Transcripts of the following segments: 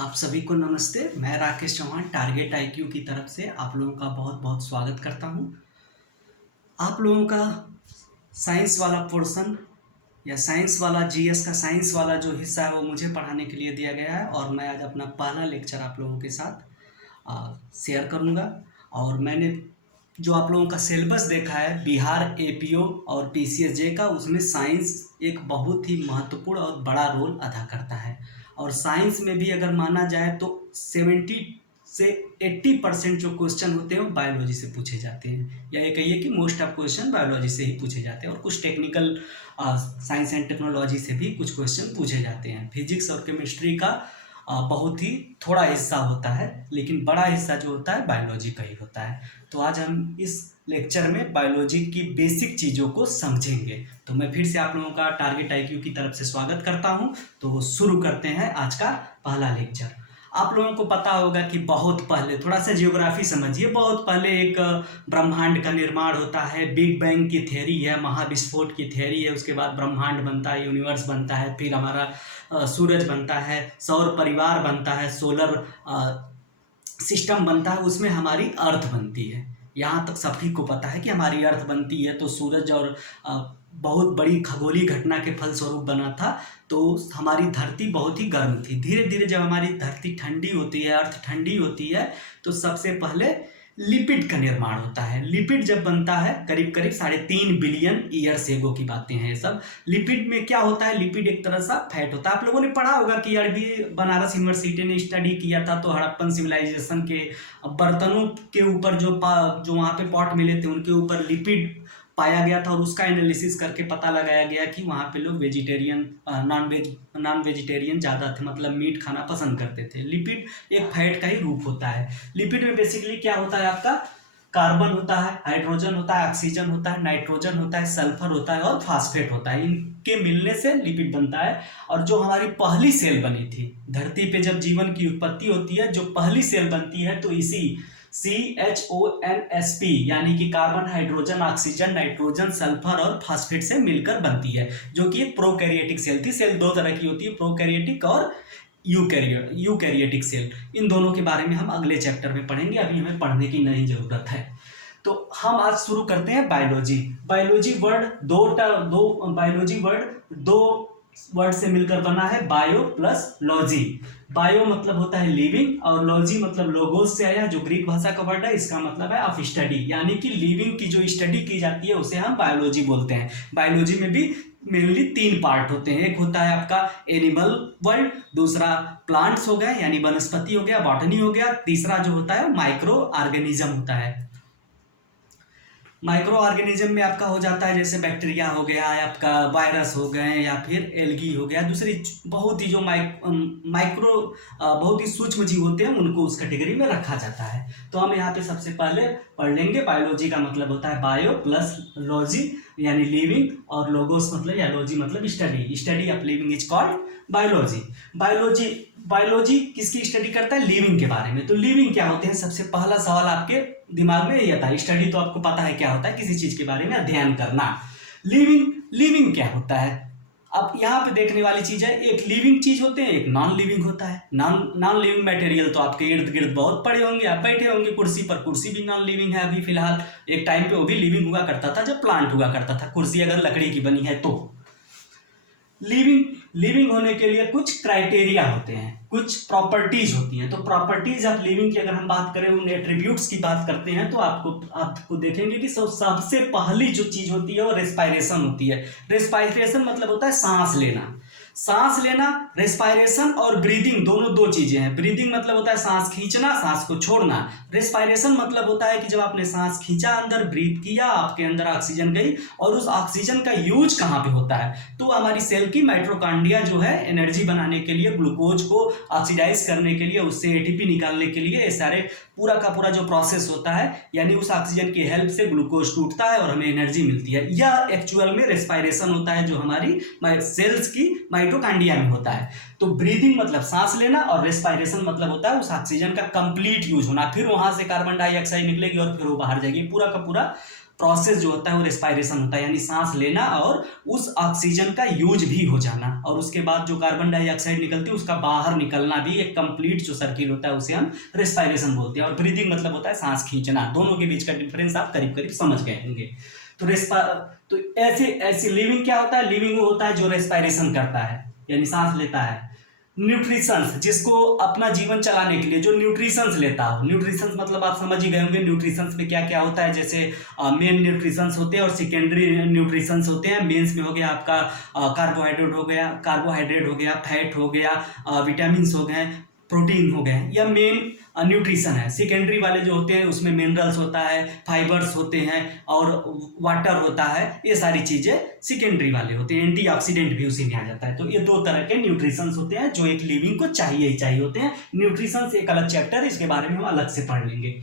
आप सभी को नमस्ते। मैं राकेश चौहान टारगेट आईक्यू की तरफ से आप लोगों का बहुत बहुत स्वागत करता हूं। आप लोगों का साइंस वाला पोर्शन या साइंस वाला जीएस का साइंस वाला जो हिस्सा है वो मुझे पढ़ाने के लिए दिया गया है और मैं आज अपना पहला लेक्चर आप लोगों के साथ शेयर करूंगा। और मैंने जो आप लोगों का सिलेबस देखा है बिहार एपीओ और पीसीएसजे का, उसमें साइंस एक बहुत ही महत्वपूर्ण और बड़ा रोल अदा करता है। और साइंस में भी अगर माना जाए तो 70 से 80% जो क्वेश्चन होते हैं वो बायोलॉजी से पूछे जाते हैं, या ये कहिए कि मोस्ट ऑफ क्वेश्चन बायोलॉजी से ही पूछे जाते हैं। और कुछ टेक्निकल साइंस एंड टेक्नोलॉजी से भी कुछ क्वेश्चन पूछे जाते हैं। फिजिक्स और केमिस्ट्री का बहुत ही थोड़ा हिस्सा होता है, लेकिन बड़ा हिस्सा जो होता है बायोलॉजी का ही होता है। तो आज हम इस लेक्चर में बायोलॉजी की बेसिक चीज़ों को समझेंगे। तो मैं फिर से आप लोगों का टारगेट आईक्यू की तरफ से स्वागत करता हूं। तो शुरू करते हैं आज का पहला लेक्चर। आप लोगों को पता होगा कि बहुत पहले, थोड़ा सा जियोग्राफी समझिए, बहुत पहले एक ब्रह्मांड का निर्माण होता है। बिग बैंग की थ्योरी है, महाविस्फोट की थ्योरी है। उसके बाद ब्रह्मांड बनता है, यूनिवर्स बनता है, फिर हमारा सूरज बनता है, सौर परिवार बनता है, सोलर सिस्टम बनता है, उसमें हमारी अर्थ बनती है। यहाँ तक सभी को पता है कि हमारी अर्थ बनती है। तो सूरज और बहुत बड़ी खगोलीय घटना के फलस्वरूप बना था। तो हमारी धरती बहुत ही गर्म थी। धीरे धीरे जब हमारी धरती ठंडी होती है, अर्थ ठंडी होती है, तो सबसे पहले लिपिड का निर्माण होता है। लिपिड जब बनता है करीब करीब 3.5 बिलियन ईयर्स एगो की बातें हैं ये सब। लिपिड में क्या होता है? लिपिड एक तरह सा फैट होता है। आप लोगों ने पढ़ा होगा कि अरबी बनारस यूनिवर्सिटी ने स्टडी किया था, तो हड़प्पन सिविलाइजेशन के बर्तनों के ऊपर जो वहाँ पे पॉट मिले थे उनके ऊपर लिपिड पाया गया था, और उसका एनालिसिस करके पता लगाया गया कि वहाँ पे लोग वेजिटेरियन नॉन वेजिटेरियन ज़्यादा थे, मतलब मीट खाना पसंद करते थे। लिपिड एक फैट का ही रूप होता है। लिपिड में बेसिकली क्या होता है? आपका कार्बन होता है, हाइड्रोजन होता है, ऑक्सीजन होता है, नाइट्रोजन होता है, सल्फर होता है और फास्फेट होता है। इनके मिलने से लिपिड बनता है। और जो हमारी पहली सेल बनी थी धरती पे, जब जीवन की उत्पत्ति होती है, जो पहली सेल बनती है, तो इसी CHONSP यानी कि carbon, hydrogen, oxygen, nitrogen, sulphur और फास्फेट से मिलकर बनती है, जो कि एक प्रोकैरियोटिक सेल थी। सेल दो तरह की होती है, प्रोकैरियोटिक और यूकैरियोटिक सेल। इन दोनों के बारे में हम अगले चैप्टर में पढ़ेंगे, अभी हमें पढ़ने की नहीं जरूरत है। तो हम आज शुरू करते हैं बायोलॉजी। बायोलॉजी वर्ड दो वर्ड से मिलकर बना है, बायो प्लस लॉजी। बायो मतलब होता है लिविंग, और लॉजी मतलब लोगोस से आया, जो ग्रीक भाषा का वर्ड है। इसका मतलब है ऑफ स्टडी, यानी कि लिविंग की जो स्टडी की जाती है उसे हम बायोलॉजी बोलते हैं। बायोलॉजी में भी मेनली 3 पार्ट होते हैं। एक होता है आपका एनिमल वर्ल्ड, दूसरा प्लांट्स हो गए यानी वनस्पति हो गया, बॉटनी हो गया, तीसरा जो होता है माइक्रो ऑर्गेनिज्म होता है। माइक्रो ऑर्गेनिज्म में आपका हो जाता है जैसे बैक्टीरिया हो गया, आपका वायरस हो गए, या फिर एल्गी हो गया। दूसरी बहुत ही जो माइक्रो बहुत ही सूक्ष्म जीव होते हैं, उनको उस कैटेगरी में रखा जाता है। तो हम यहाँ पे सबसे पहले पढ़ लेंगे। बायोलॉजी का मतलब होता है बायो प्लस लॉजी यानी लिविंग, और लोगोस मतलब या लॉजी मतलब study. Study of living is called biology. Biology किसकी स्टडी करता है? लिविंग के बारे में। तो लिविंग क्या होते हैं? सबसे पहला सवाल आपके दिमाग में ये आता है। स्टडी तो आपको पता है क्या होता है, किसी चीज के बारे में अध्ययन करना। लिविंग क्या होता है? अब यहाँ पे देखने वाली चीज है, एक लिविंग चीज होते हैं, एक नॉन लिविंग होता है। नॉन लिविंग मटेरियल तो आपके इर्द गिर्द बहुत पड़े होंगे, आप बैठे होंगे कुर्सी पर। कुर्सी भी नॉन लिविंग है अभी फिलहाल। एक टाइम पे वो भी लिविंग हुआ करता था जब प्लांट हुआ करता था, कुर्सी अगर लकड़ी की बनी है तो। लिविंग होने के लिए कुछ क्राइटेरिया होते हैं, कुछ प्रॉपर्टीज होती हैं। तो प्रॉपर्टीज ऑफ लिविंग की अगर हम बात करें, उन एट्रीब्यूट्स की बात करते हैं, तो आपको देखेंगे कि सबसे पहली जो चीज होती है वो रेस्पायरेशन होती है। रेस्पायरेशन मतलब होता है सांस लेना। रेस्पायरेशन और ब्रीदिंग दोनों दो चीजें हैं। ब्रीदिंग मतलब होता है सांस खींचना, सांस को छोड़ना। रेस्पायरेशन मतलब होता है कि जब आपने सांस खींचा, अंदर ब्रीथ किया, आपके अंदर ऑक्सीजन गई, और उस ऑक्सीजन का यूज कहाँ पे होता है? तो हमारी सेल की माइटोकॉन्ड्रिया जो है, एनर्जी बनाने के लिए, ग्लूकोज को ऑक्सीडाइज करने के लिए, उससे एटीपी निकालने के लिए, ये सारे पूरा का पूरा जो प्रोसेस होता है, यानी उस ऑक्सीजन की हेल्प से ग्लूकोज टूटता है और हमें एनर्जी मिलती है। यह एक्चुअल में रेस्पायरेशन होता है, जो हमारी सेल्स की माइटोकॉन्ड्रिया में होता है। तो ब्रीदिंग मतलब सांस लेना, और रेस्पायरेशन मतलब होता है उस ऑक्सीजन का कंप्लीट यूज होना। फिर वहां से कार्बन डाइऑक्साइड निकलेगी और फिर वो बाहर जाएगी। पूरा का पूरा प्रोसेस जो होता है वो रेस्पायरेशन होता है, यानी सांस लेना और उस ऑक्सीजन का यूज भी हो जाना, और उसके बाद जो कार्बन डाइऑक्साइड निकलती है उसका बाहर निकलना भी एक कंप्लीट जो सर्किल होता है उसे हम रेस्पायरेशन बोलते हैं। और ब्रीदिंग मतलब होता है सांस खींचना। दोनों के बीच का डिफरेंस आप करीब करीब समझ गए होंगे। तो ऐसे ऐसे लिविंग क्या होता है? लिविंग वो होता है जो रेस्पायरेशन करता है, यानी सांस लेता है। न्यूट्रिशंस, जिसको अपना जीवन चलाने के लिए जो न्यूट्रिशंस लेता हो। न्यूट्रिशंस मतलब आप समझ ही गए होंगे न्यूट्रिशंस में क्या क्या होता है। जैसे मेन न्यूट्रिशंस होते हैं और सेकेंडरी न्यूट्रिशंस होते हैं। मेंस में हो गया आपका कार्बोहाइड्रेट हो गया, फैट हो गया, विटामिन्स हो गए, प्रोटीन हो गए, या मेन न्यूट्रिशन है। सेकेंडरी वाले जो होते हैं उसमें मिनरल्स होता है, फाइबर्स होते हैं और वाटर होता है। ये सारी चीजें सेकेंडरी वाले होते हैं। एंटीऑक्सीडेंट भी उसी में आ जाता है। तो ये दो तरह के न्यूट्रिशंस होते हैं जो एक लिविंग को चाहिए ही चाहिए होते हैं। न्यूट्रिशंस एक अलग चैप्टर, इसके बारे में हम अलग से पढ़ लेंगे।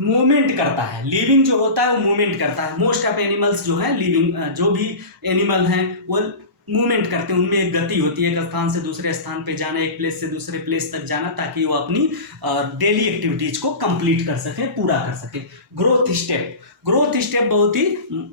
मूवमेंट करता है। लिविंग जो होता है वो मूवमेंट करता है। मोस्ट ऑफ एनिमल्स जो है लिविंग, जो भी एनिमल हैं वो मूवमेंट करते हैं। उनमें एक गति होती है, एक स्थान से दूसरे स्थान पे जाना, एक प्लेस से दूसरे प्लेस तक जाना, ताकि वो अपनी डेली एक्टिविटीज को कंप्लीट कर सके, पूरा कर सके। ग्रोथ स्टेप बहुत ही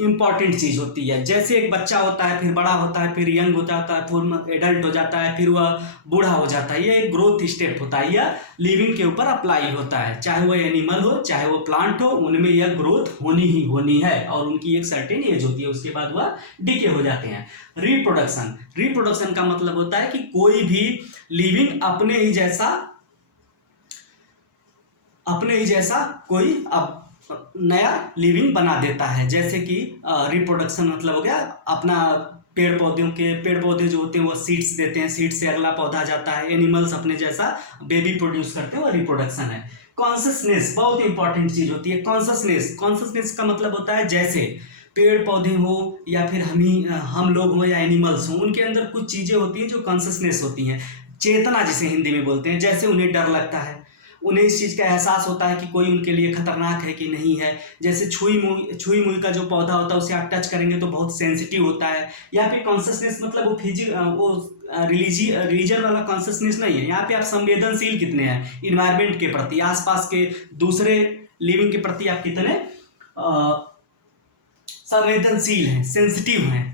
इंपॉर्टेंट चीज होती है। जैसे एक बच्चा होता है, फिर बड़ा होता है, फिर यंग हो जाता है, फिर एडल्ट हो जाता है, फिर वह बूढ़ा हो जाता है। ये एक ग्रोथ स्टेप होता है। यह लिविंग के ऊपर अप्लाई होता है, चाहे वो एनिमल हो चाहे वो प्लांट हो, उनमें यह ग्रोथ होनी ही होनी है। और उनकी एक सर्टेन एज होती है, उसके बाद वह डिके हो जाते हैं। रिप्रोडक्शन का मतलब होता है कि कोई भी लिविंग अपने ही जैसा कोई अब नया लिविंग बना देता है। जैसे कि रिप्रोडक्शन मतलब हो गया अपना पेड़ पौधे जो होते हैं वो सीड्स देते हैं, सीड से अगला पौधा जाता है। एनिमल्स अपने जैसा बेबी प्रोड्यूस करते हैं, वो रिप्रोडक्शन है। कॉन्शसनेस बहुत इंपॉर्टेंट चीज होती है। कॉन्शसनेस का मतलब होता है जैसे पेड़ पौधे हो या फिर हम लोग हो या एनिमल्स हो, उनके अंदर कुछ चीजें होती हैं जो कॉन्शसनेस होती हैं, चेतना जिसे हिंदी में बोलते हैं। जैसे उन्हें डर लगता है, उन्हें इस चीज़ का एहसास होता है कि कोई उनके लिए खतरनाक है कि नहीं है। जैसे छुई मुई का जो पौधा होता है उसे आप टच करेंगे तो बहुत सेंसिटिव होता है। यहाँ पे कॉन्शसनेस मतलब वो रिलीजन वाला कॉन्शसनेस नहीं है। यहाँ पे आप संवेदनशील कितने हैं इन्वायरमेंट के प्रति, आसपास के दूसरे लिविंग के प्रति आप कितने संवेदनशील हैं, सेंसिटिव हैं।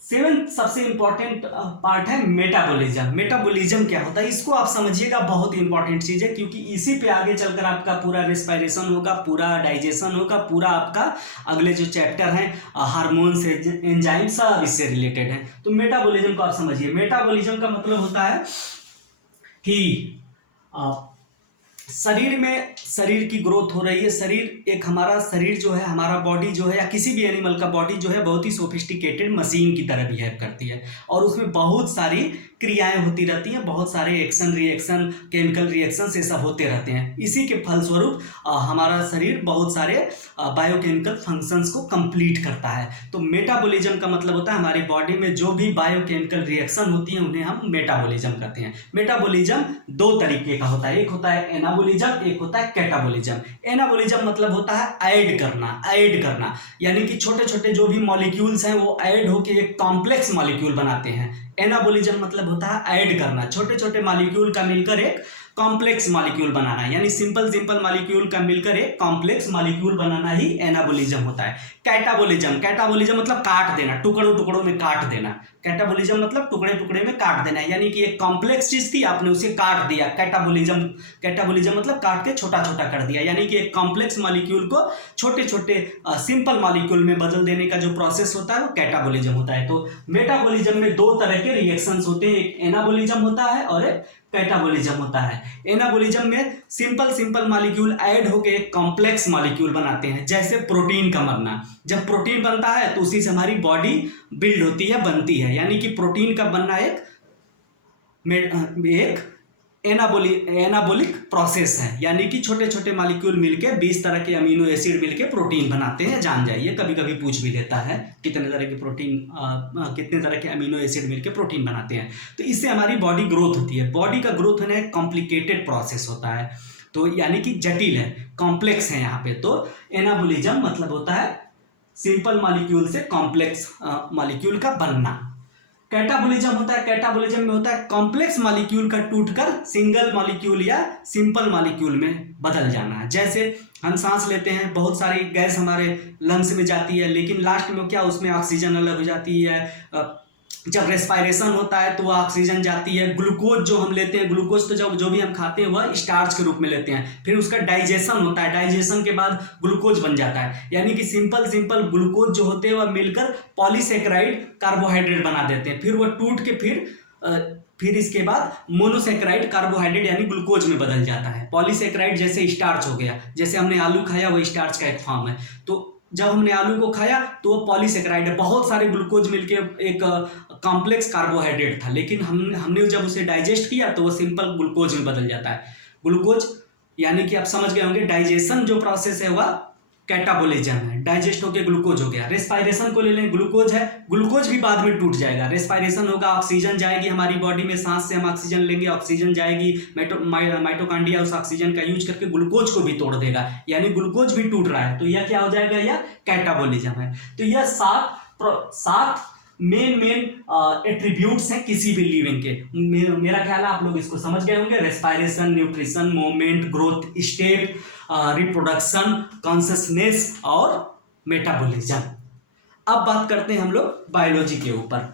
7 सबसे इंपॉर्टेंट पार्ट है मेटाबॉलिज्म क्या होता है, इसको आप समझिएगा, बहुत इंपॉर्टेंट चीज है, क्योंकि इसी पे आगे चलकर आपका पूरा रेस्पायरेशन होगा, पूरा डाइजेशन होगा, पूरा आपका अगले जो चैप्टर हैं हार्मोन्स, एंजाइम, सब इससे रिलेटेड है। तो मेटाबॉलिज्म को आप समझिए। मेटाबॉलिज्म का मतलब होता है कि शरीर की ग्रोथ हो रही है। हमारा शरीर जो है, हमारा बॉडी जो है, या किसी भी एनिमल का बॉडी जो है, बहुत ही सोफिस्टिकेटेड मशीन की तरह बिहेव करती है, और उसमें बहुत सारी क्रियाएं होती रहती हैं, बहुत सारे एक्शन रिएक्शन, केमिकल रिएक्शन ये सब होते रहते हैं। इसी के फलस्वरूप हमारा शरीर बहुत सारे बायोकेमिकल फंक्शंस को कंप्लीट करता है। तो मेटाबॉलिज्म का मतलब होता है हमारी बॉडी में जो भी बायोकेमिकल रिएक्शन होती हैं उन्हें हम मेटाबॉलिज्म कहते हैं। मेटाबॉलिज्म 2 तरीके का होता है, एक होता है एनाबॉलिज्म, एक होता है कैटाबॉलिज्म। एनाबॉलिज्म मतलब होता है ऐड करना, यानी कि छोटे छोटे जो भी मॉलिक्यूल्स हैं वो ऐड होकर एक कॉम्प्लेक्स मॉलिक्यूल बनाते हैं। एनाबॉलिज्म मतलब होता है ऐड करना, छोटे छोटे मॉलिक्यूल का मिलकर एक कॉम्प्लेक्स मॉलिक्यूल बनाना, यानी सिंपल मॉलिक्यूल का मिलकर एक कॉम्प्लेक्स मॉलिक्यूल बनाना ही एनाबॉलिज्म होता है। कैटाबॉलिज्म मतलब काट देना, टुकड़ों में काट देना। कैटाबॉलिज्म मतलब टुकड़े में काट देना, यानी कि एक कॉम्प्लेक्स चीज थी, आपने उसे काट दिया। कैटाबॉलिज्म मतलब काट के छोटा कर दिया, यानी कि एक कॉम्प्लेक्स मॉलिक्यूल को छोटे सिंपल मॉलिक्यूल में बदल देने का जो प्रोसेस होता है वो कैटाबॉलिज्म होता है। तो मेटाबॉलिज्म में 2 तरह के रिएक्शंस होते हैं, एक एनाबॉलिज्म होता है और एक कैटाबॉलिज्म होता है। एनाबॉलिज्म में सिंपल मॉलिक्यूल ऐड होकर एक कॉम्प्लेक्स मॉलिक्यूल बनाते हैं, जैसे प्रोटीन का बनना। जब प्रोटीन बनता है तो उसी से हमारी बॉडी बिल्ड होती है, बनती है, यानी कि प्रोटीन का बनना एक एनाबॉलिक प्रोसेस है, यानी कि छोटे मॉलिक्यूल मिलके 20 तरह के अमीनो एसिड मिलके प्रोटीन बनाते हैं। जान जाइए, कभी कभी पूछ भी लेता है कितने तरह के अमीनो एसिड मिलके प्रोटीन बनाते हैं। तो इससे हमारी बॉडी ग्रोथ होती है। बॉडी का ग्रोथ होना एक कॉम्प्लिकेटेड प्रोसेस होता है, तो यानी कि जटिल है, कॉम्प्लेक्स है यहाँ पे। तो एनाबॉलिज्म मतलब होता है सिंपल मॉलिक्यूल से कॉम्प्लेक्स मॉलिक्यूल का बनना। कैटाबोलिज्म होता है, कैटाबोलिज्म में होता है कॉम्प्लेक्स मॉलिक्यूल का टूटकर सिंगल मॉलिक्यूल या सिंपल मॉलिक्यूल में बदल जाना है। जैसे हम सांस लेते हैं, बहुत सारी गैस हमारे लंग्स में जाती है, लेकिन लास्ट में क्या उसमें ऑक्सीजन अलग हो जाती है। जब रेस्पायरेशन होता है तो वह ऑक्सीजन जाती है। ग्लूकोज जो हम लेते हैं, ग्लूकोज तो जब जो भी हम खाते हैं वह स्टार्च के रूप में लेते हैं, फिर उसका डाइजेशन होता है, डाइजेशन के बाद ग्लूकोज बन जाता है। यानी कि सिंपल सिंपल ग्लूकोज जो होते हैं वह मिलकर पॉलीसेकेराइड कार्बोहाइड्रेट बना देते हैं, फिर वह टूट के फिर इसके बाद मोनोसेकेराइड कार्बोहाइड्रेट यानी ग्लूकोज में बदल जाता है। पॉलीसेकेराइड जैसे स्टार्च हो गया, जैसे हमने आलू खाया वो स्टार्च का एक फॉर्म है। तो जब हमने आलू को खाया तो वो पॉलीसेकेराइड है, बहुत सारे ग्लूकोज मिलके एक कॉम्प्लेक्स कार्बोहाइड्रेट था, लेकिन हमने जब उसे डाइजेस्ट किया तो वो सिंपल ग्लूकोज में बदल जाता है। ग्लूकोज यानी कि आप समझ गए होंगे, डाइजेशन जो प्रोसेस है वह कैटाबोलिज्म है। डाइजेस्ट होकर ग्लूकोज हो गया। रेस्पायरेशन को ले लें, ग्लूकोज है, ग्लूकोज भी बाद में टूट जाएगा। रेस्पायरेशन होगा, ऑक्सीजन जाएगी हमारी बॉडी में, सांस से हम ऑक्सीजन लेंगे, ऑक्सीजन जाएगी, माइटोकॉन्ड्रिया उस ऑक्सीजन का यूज करके ग्लूकोज को भी तोड़ देगा, यानी ग्लूकोज भी टूट रहा है। तो यह क्या हो जाएगा, यह कैटाबोलिज्म है। तो यह सात मेन एट्रीब्यूट्स हैं किसी भी लिविंग के। मेरा ख्याल है आप लोग इसको समझ गए होंगे। Respiration, nutrition, movement, growth state, reproduction, consciousness और मेटाबॉलिज्म। अब बात करते हैं हम लोग बायोलॉजी के ऊपर।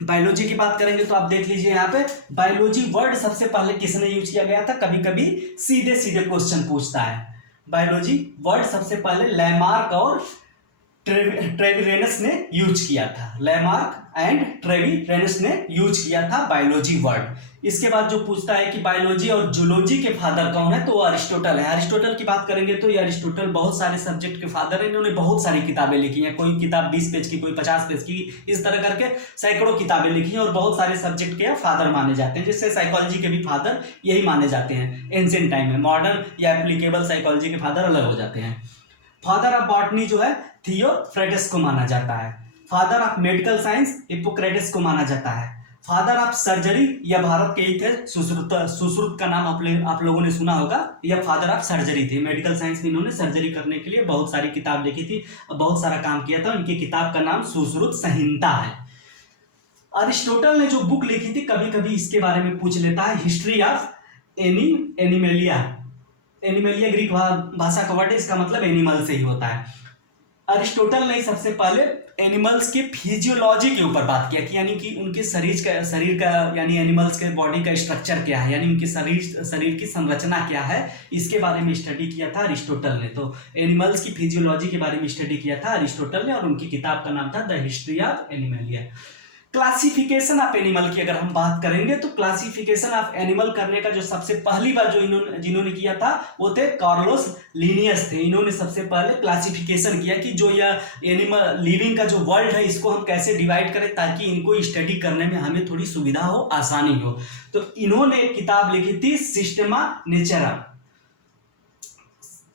बायोलॉजी की बात करेंगे तो आप देख लीजिए यहाँ पे बायोलॉजी वर्ड सबसे पहले किसने यूज किया गया था। कभी कभी सीधे सीधे क्वेश्चन पूछता है। बायोलॉजी वर्ड सबसे पहले लैमार्क और ट्रेविरेनस ने यूज किया था। लैमार्क एंड ट्रेविरेनस ने यूज किया था बायोलॉजी वर्ड। इसके बाद जो पूछता है कि बायोलॉजी और जूलॉजी के फादर कौन है, तो वो अरिस्टोटल है। अरिस्टोटल की बात करेंगे तो ये अरिस्टोटल बहुत सारे सब्जेक्ट के फादर है। इन्होंने बहुत सारी किताबें लिखी हैं, कोई किताब 20 पेज की, कोई 50 पेज की, इस तरह करके सैकड़ों किताबें लिखी हैं और बहुत सारे सब्जेक्ट के फादर माने जाते हैं। जिससे साइकोलॉजी के भी फादर यही माने जाते हैं एंशिएंट टाइम में। मॉडर्न या एप्लीकेबल साइकोलॉजी के फादर अलग हो जाते हैं। फादर ऑफ बॉटनी जो है थियोफ्रेटस को माना जाता है। Father of medical science Hippocrates को माना जाता है। फादर ऑफ सर्जरी, यह भारत के ही थे, सुश्रुत का नाम आप लोगों ने सुना होगा। यह फादर ऑफ सर्जरी थे। मेडिकल साइंस में इन्होंने सर्जरी करने के लिए बहुत सारी किताब लिखी थी, बहुत सारा काम किया था। उनकी किताब का नाम सुश्रुत संहिता है। अरिस्टोटल ने जो बुक लिखी थी, कभी कभी इसके बारे में पूछ लेता है, history of animalia. Animalia Greek भाषा का वर्ड है, इसका मतलब एनिमल से ही होता है। अरिस्टोटल ने सबसे पहले एनिमल्स के फिजियोलॉजी के ऊपर बात किया कि यानी कि उनके शरीर का यानी एनिमल्स के बॉडी का स्ट्रक्चर क्या है, यानी उनके शरीर की संरचना क्या है, इसके बारे में स्टडी किया था अरिस्टोटल ने। तो एनिमल्स की फिजियोलॉजी के बारे में स्टडी किया था अरिस्टोटल ने और उनकी किताब का नाम था the history of animalia. Classification of animal की अगर हम बात करेंगे तो क्लासिफिकेशन ऑफ एनिमल करने का जो सबसे पहली बार जो जिन्होंने किया था वो थे कार्लोस लिनियस थे। इन्होंने सबसे पहले क्लासिफिकेशन किया कि जो यह एनिमल लिविंग का जो वर्ल्ड है इसको हम कैसे डिवाइड करें ताकि इनको स्टडी करने में हमें थोड़ी सुविधा हो, आसानी हो। तो इन्होंने एक किताब लिखी थी सिस्टमा नेचरा।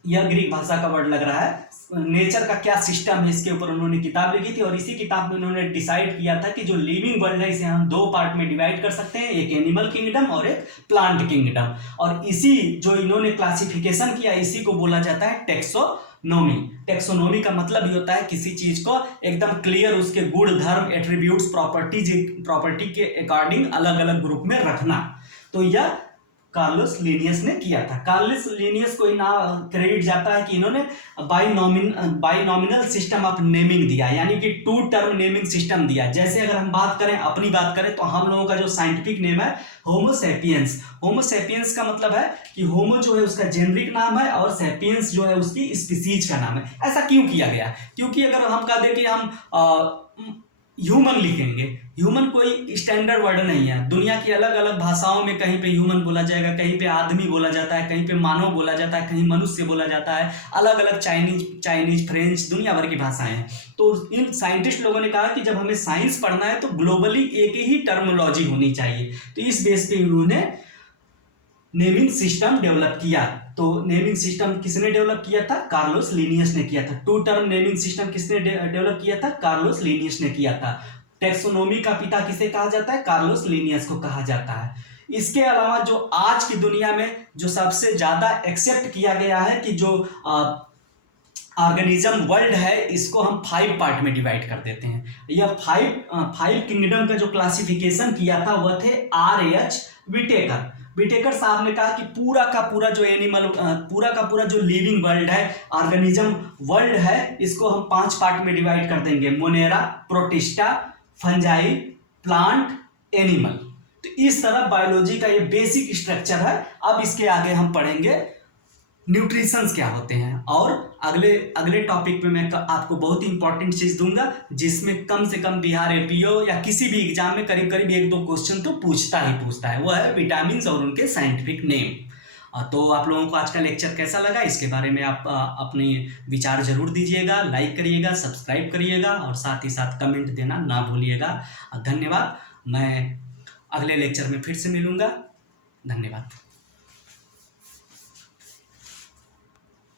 यह ग्रीक भाषा का वर्ड लग रहा है। नेचर का क्या सिस्टम है इसके ऊपर उन्होंने किताब लिखी थी और इसी किताब में उन्होंने डिसाइड किया था कि जो लिविंग वर्ल्ड है इसे हम दो पार्ट में डिवाइड कर सकते हैं, एक एनिमल किंगडम और एक प्लांट किंगडम। और इसी जो इन्होंने क्लासिफिकेशन किया इसी को बोला जाता है टेक्सोनोमी। टेक्सोनोमी का मतलब ये होता है किसी चीज को एकदम क्लियर उसके गुण धर्म एट्रीब्यूट्स प्रॉपर्टी के अकॉर्डिंग अलग अलग ग्रुप में रखना। तो यह कार्लोस लिनियस ने किया था। कार्लोस लिनियस को क्रेडिट जाता है कि इन्होंने बाइनॉमिनल सिस्टम ऑफ नेमिंग दिया, यानी कि टू टर्म नेमिंग सिस्टम दिया। जैसे अगर हम अपनी बात करें तो हम लोगों का जो साइंटिफिक नेम है होमो सैपियंस। होमो सैपियंस का मतलब है कि होमो जो है उसका जेनरिक नाम है और सैपियंस जो है उसकी स्पीसीज का नाम है। ऐसा क्यों किया गया? क्योंकि अगर हम कह दें कि हम ह्यूमन लिखेंगे, ह्यूमन कोई स्टैंडर्ड वर्ड नहीं है। दुनिया की अलग अलग भाषाओं में कहीं पे ह्यूमन बोला जाएगा, कहीं पे आदमी बोला जाता है, कहीं पे मानव बोला जाता है, कहीं मनुष्य बोला जाता है। अलग अलग चाइनीज फ्रेंच दुनिया भर की भाषाएं हैं। तो इन साइंटिस्ट लोगों ने कहा कि जब हमें साइंस पढ़ना है तो ग्लोबली एक ही टर्मिनोलॉजी होनी चाहिए। तो इस बेस पे उन्होंने नेमिंग सिस्टम डेवलप किया। तो नेमिंग सिस्टम किसने डेवलप किया था? कार्लोस लिनियस ने किया था। टू टर्म नेमिंग सिस्टम किसने डेवलप किया था? कार्लोस लिनियस ने किया था। टेक्सोनोमी का पिता किसे कहा जाता है? कार्लोस लिनियस को कहा जाता है। इसके अलावा जो आज की दुनिया में जो सबसे ज्यादा एक्सेप्ट किया गया है कि जो ऑर्गेनिज्म वर्ल्ड है, इसको हम 5 पार्ट में डिवाइड कर देते हैं। यह 5 किंगडम का जो क्लासिफिकेशन किया था वह थे R.H. विटेकर। विटेकर साहब ने कहा कि पूरा का पूरा जो एनिमल, पूरा का पूरा जो लिविंग वर्ल्ड है, ऑर्गेनिज्म वर्ल्ड है, इसको हम 5 पार्ट में डिवाइड कर देंगे, Monera, protista, fungi, plant, animal. तो इस तरह बायोलॉजी का ये बेसिक स्ट्रक्चर है। अब इसके आगे हम पढ़ेंगे न्यूट्रिशंस क्या होते हैं, और अगले टॉपिक में मैं आपको बहुत ही इंपॉर्टेंट चीज दूंगा जिसमें कम से कम बिहार एपीओ या किसी भी एग्जाम में करीब करीब 1-2 क्वेश्चन तो पूछता है, वो है विटामिन और उनके साइंटिफिक नेम। तो आप लोगों को आज का लेक्चर कैसा लगा, इसके बारे में आप अपने विचार जरूर दीजिएगा, लाइक करिएगा, सब्सक्राइब करिएगा और साथ ही साथ कमेंट देना ना भूलिएगा। धन्यवाद। मैं अगले लेक्चर में फिर से मिलूंगा। धन्यवाद।